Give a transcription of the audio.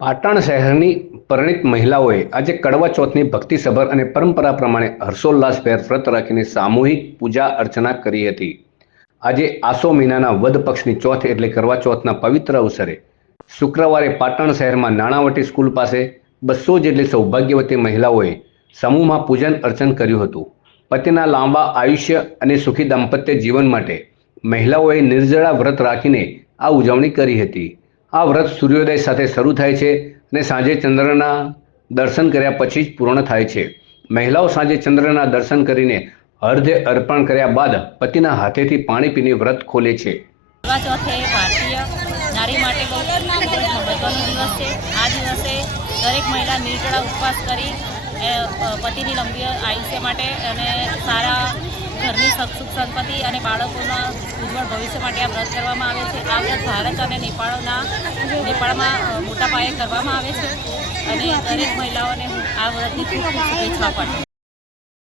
પાટણ શહેરની પરણિત મહિલાઓએ આજે કડવા ચોથની ભક્તિસભર અને પરંપરા પ્રમાણે હર્ષોલ્લાસભેર વ્રત રાખીને સામૂહિક પૂજા અર્ચના કરી હતી. આજે આસો મહિનાના વધ પક્ષની ચોથ એટલે કરવા ચોથના પવિત્ર અવસરે શુક્રવારે પાટણ શહેરમાં નાણાવટી સ્કૂલ પાસે બસો જેટલી સૌભાગ્યવતી મહિલાઓએ સમૂહમાં પૂજન અર્ચન કર્યું હતું. પતિના લાંબા આયુષ્ય અને સુખી દાંપત્ય જીવન માટે મહિલાઓએ નિર્જળા વ્રત રાખીને આ ઉજવણી કરી હતી. આ વ્રત સૂર્યોદય સાથે શરૂ થાય છે અને સાંજે ચંદ્રના દર્શન કર્યા પછી જ પૂર્ણ થાય છે. મહિલાઓ સાંજે ચંદ્રના દર્શન કરીને અર્ધે અર્પણ કર્યા બાદ પતિના હાથેથી પાણી પીને વ્રત ખોલે છે. નારી માટે બહુ મહત્વનો દિવસ છે. આ દિવસે દરેક મહિલા નિર્જળા ઉપવાસ કરી પતિની લંબી આયુષ્ય માટે અને સારા ઘરની સુખ સંપત્તિ અને બાળકોના ઉજ્જવળ ભવિષ્ય માટે આ વ્રત કરવામાં આવે છે. આ વ્રત ભારત અને નેપાળના, નેપાળમાં મોટા પાયે કરવામાં આવે છે. અને દરેક મહિલાઓને આ વ્રતની ખૂબ ખૂબ શુભેચ્છાઓ પાઠવું છું.